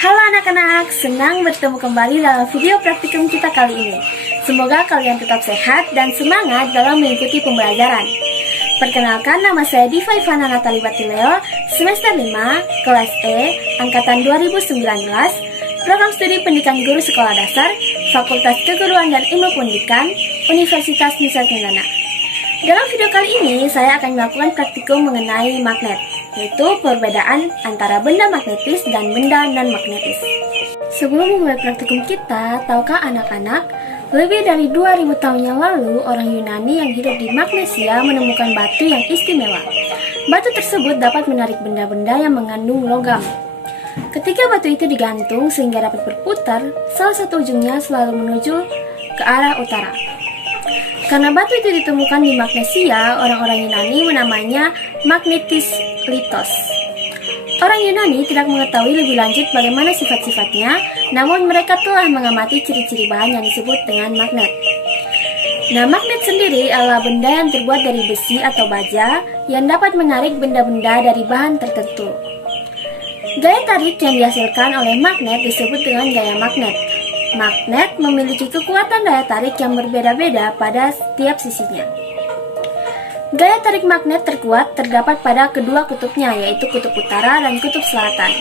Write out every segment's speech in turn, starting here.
Halo anak-anak, senang bertemu kembali dalam video praktikum kita kali ini. Semoga kalian tetap sehat dan semangat dalam mengikuti pembelajaran. Perkenalkan, nama saya Diva Ivana Natali Batileo, semester 5, kelas E, angkatan 2019, program studi pendidikan guru sekolah dasar, Fakultas Keguruan dan Ilmu Pendidikan, Universitas Nusa Tenggara. Dalam video kali ini, saya akan melakukan praktikum mengenai magnet, yaitu perbedaan antara benda magnetis dan benda non-magnetis. Sebelum memulai praktikum kita, tahukah anak-anak, lebih dari 2000 tahun yang lalu, orang Yunani yang hidup di Magnesia menemukan batu yang istimewa. Batu tersebut dapat menarik benda-benda yang mengandung logam. Ketika batu itu digantung sehingga dapat berputar, salah satu ujungnya selalu menuju ke arah utara. Karena batu itu ditemukan di Magnesia, orang-orang Yunani menamainya magnetis litos. Orang Yunani tidak mengetahui lebih lanjut bagaimana sifat-sifatnya, namun mereka telah mengamati ciri-ciri bahan yang disebut dengan magnet. Nah, magnet sendiri adalah benda yang terbuat dari besi atau baja yang dapat menarik benda-benda dari bahan tertentu. Gaya tarik yang dihasilkan oleh magnet disebut dengan gaya magnet. Magnet memiliki kekuatan daya tarik yang berbeda-beda pada setiap sisinya. Gaya tarik magnet terkuat terdapat pada kedua kutubnya, yaitu kutub utara dan kutub selatan.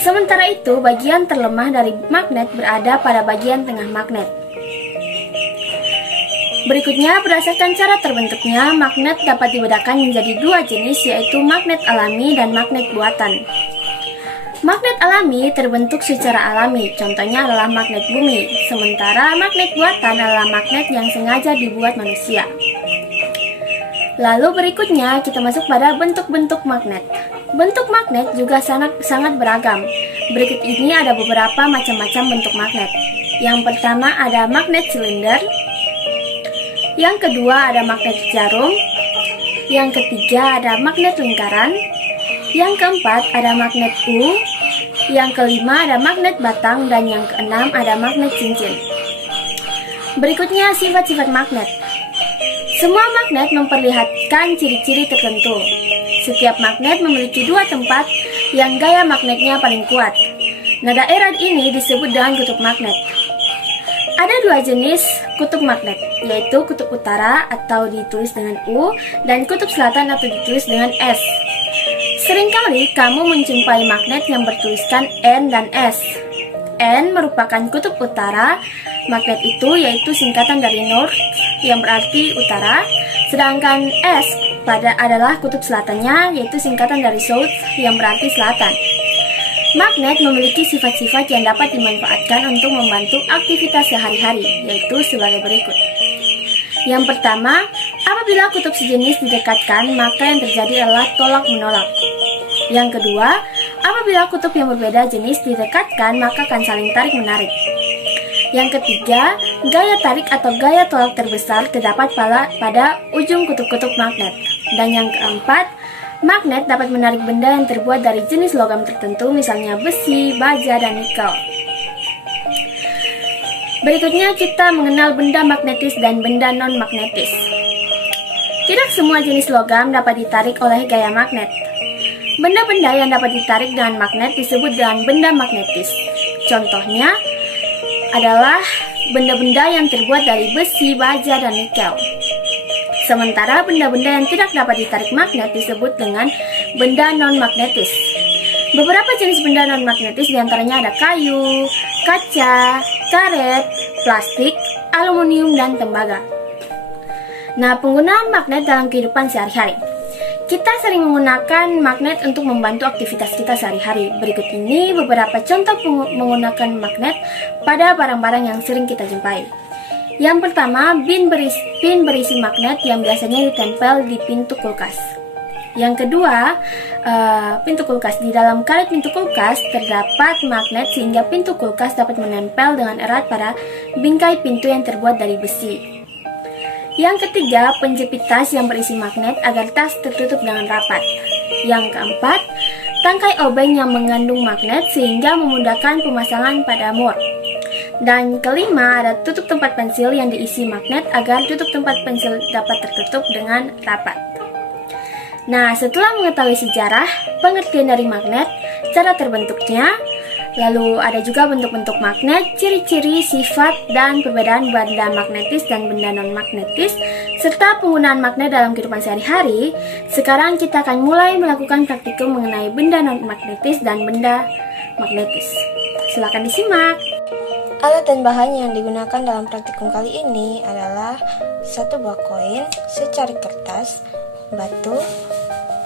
Sementara itu, bagian terlemah dari magnet berada pada bagian tengah magnet. Berikutnya, berdasarkan cara terbentuknya, magnet dapat dibedakan menjadi dua jenis, yaitu magnet alami dan magnet buatan. Magnet alami terbentuk secara alami, contohnya adalah magnet bumi, sementara magnet buatan adalah magnet yang sengaja dibuat manusia. Lalu berikutnya kita masuk pada bentuk-bentuk magnet. Bentuk magnet juga sangat beragam. Berikut ini ada beberapa macam-macam bentuk magnet. Yang pertama ada magnet silinder. Yang kedua ada magnet jarum. Yang ketiga ada magnet lingkaran. Yang keempat ada magnet U. Yang kelima ada magnet batang. Dan yang keenam ada magnet cincin. Berikutnya sifat-sifat magnet. Semua magnet memperlihatkan ciri-ciri tertentu. Setiap magnet memiliki dua tempat yang gaya magnetnya paling kuat. Nah, daerah ini disebut dengan kutub magnet. Ada dua jenis kutub magnet, yaitu kutub utara atau ditulis dengan U dan kutub selatan atau ditulis dengan S. Seringkali kamu menjumpai magnet yang bertuliskan N dan S. N merupakan kutub utara. Magnet itu yaitu singkatan dari North yang berarti utara, sedangkan S adalah kutub selatannya yaitu singkatan dari South yang berarti selatan. Magnet memiliki sifat-sifat yang dapat dimanfaatkan untuk membantu aktivitas sehari-hari, yaitu sebagai berikut. Yang pertama, apabila kutub sejenis didekatkan, maka yang terjadi adalah tolak-menolak. Yang kedua, apabila kutub yang berbeda jenis didekatkan, maka akan saling tarik-menarik. Yang ketiga, gaya tarik atau gaya tolak terbesar terdapat pada ujung kutub-kutub magnet. Dan yang keempat, magnet dapat menarik benda yang terbuat dari jenis logam tertentu, misalnya besi, baja, dan nikel. Berikutnya kita mengenal benda magnetis dan benda non-magnetis. Tidak semua jenis logam dapat ditarik oleh gaya magnet. Benda-benda yang dapat ditarik dengan magnet disebut dengan benda magnetis. Contohnya adalah benda-benda yang terbuat dari besi, baja, dan nikel. Sementara benda-benda yang tidak dapat ditarik magnet disebut dengan benda non-magnetis. Beberapa jenis benda non-magnetis diantaranya ada kayu, kaca, karet, plastik, aluminium, dan tembaga. Nah, penggunaan magnet dalam kehidupan sehari-hari. Kita sering menggunakan magnet untuk membantu aktivitas kita sehari-hari. Berikut ini beberapa contoh menggunakan magnet pada barang-barang yang sering kita jumpai. Yang pertama, pin berisi magnet yang biasanya ditempel di pintu kulkas. Yang kedua, pintu kulkas. Di dalam karet pintu kulkas terdapat magnet sehingga pintu kulkas dapat menempel dengan erat pada bingkai pintu yang terbuat dari besi. Yang ketiga, penjepit tas yang berisi magnet agar tas tertutup dengan rapat. Yang keempat, tangkai obeng yang mengandung magnet sehingga memudahkan pemasangan pada mur. Dan kelima, ada tutup tempat pensil yang diisi magnet agar tutup tempat pensil dapat tertutup dengan rapat. Nah, setelah mengetahui sejarah, pengertian dari magnet, cara terbentuknya, Lalu ada juga bentuk-bentuk magnet, ciri-ciri, sifat, dan perbedaan benda magnetis dan benda non-magnetis, serta penggunaan magnet dalam kehidupan sehari-hari. Sekarang kita akan mulai melakukan praktikum mengenai benda non-magnetis dan benda magnetis. Silakan disimak. Alat dan bahan yang digunakan dalam praktikum kali ini adalah satu buah koin, secari kertas, batu,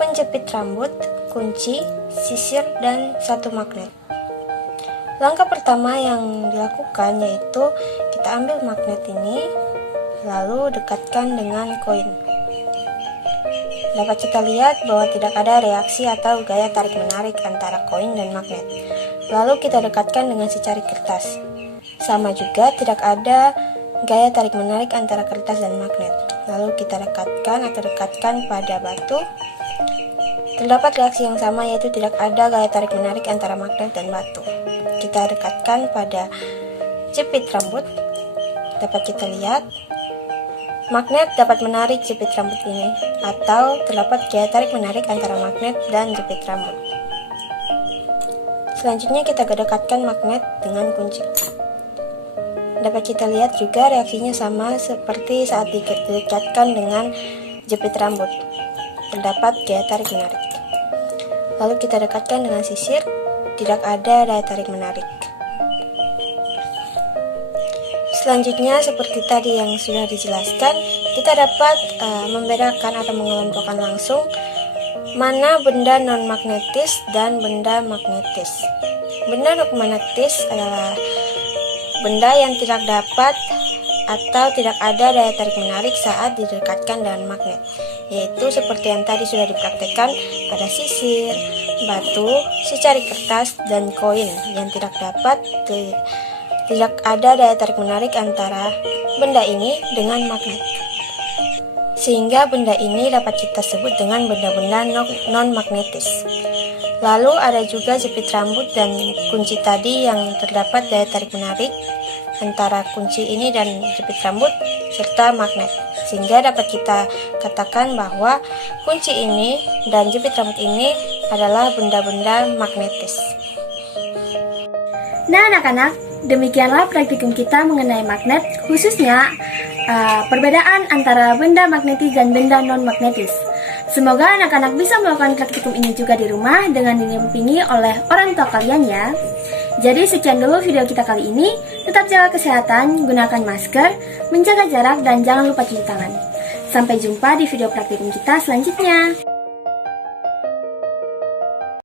penjepit rambut, kunci, sisir, dan satu magnet. Langkah pertama yang dilakukan yaitu kita ambil magnet ini, lalu dekatkan dengan koin. Dapat kita lihat bahwa tidak ada reaksi atau gaya tarik-menarik antara koin dan magnet. Lalu kita dekatkan dengan secari kertas. Sama juga tidak ada gaya tarik-menarik antara kertas dan magnet. Lalu kita dekatkan pada batu. Terdapat reaksi yang sama, yaitu tidak ada gaya tarik-menarik antara magnet dan batu. Kita dekatkan pada jepit rambut. Dapat kita lihat magnet dapat menarik jepit rambut ini, atau terdapat gaya tarik-menarik antara magnet dan jepit rambut. Selanjutnya kita dekatkan magnet dengan kunci. Dapat kita lihat juga reaksinya sama seperti saat didekatkan dengan jepit rambut. Terdapat gaya tarik-menarik. Lalu kita dekatkan dengan sisir. Tidak ada daya tarik-menarik. Selanjutnya, seperti tadi yang sudah dijelaskan, kita dapat membedakan atau mengelompokkan langsung mana benda non-magnetis dan benda magnetis. Benda non-magnetis adalah benda yang tidak dapat atau tidak ada daya tarik-menarik saat didekatkan dengan magnet, yaitu seperti yang tadi sudah dipraktekkan pada sisir, batu, secari kertas, dan koin yang tidak ada daya tarik-menarik antara benda ini dengan magnet. Sehingga benda ini dapat kita sebut dengan benda-benda non-magnetis. Lalu ada juga jepit rambut dan kunci tadi yang terdapat daya tarik-menarik antara kunci ini dan jepit rambut serta magnet, sehingga dapat kita katakan bahwa kunci ini dan jepit rambut ini adalah benda-benda magnetis. Nah anak-anak, demikianlah praktikum kita mengenai magnet, khususnya perbedaan antara benda magnetis dan benda non-magnetis. Semoga anak-anak bisa melakukan praktikum ini juga di rumah dengan didampingi oleh orang tua kalian ya. Jadi sekian dulu video kita kali ini. Tetap jaga kesehatan, gunakan masker, menjaga jarak, dan jangan lupa cuci tangan. Sampai jumpa di video praktikum kita selanjutnya.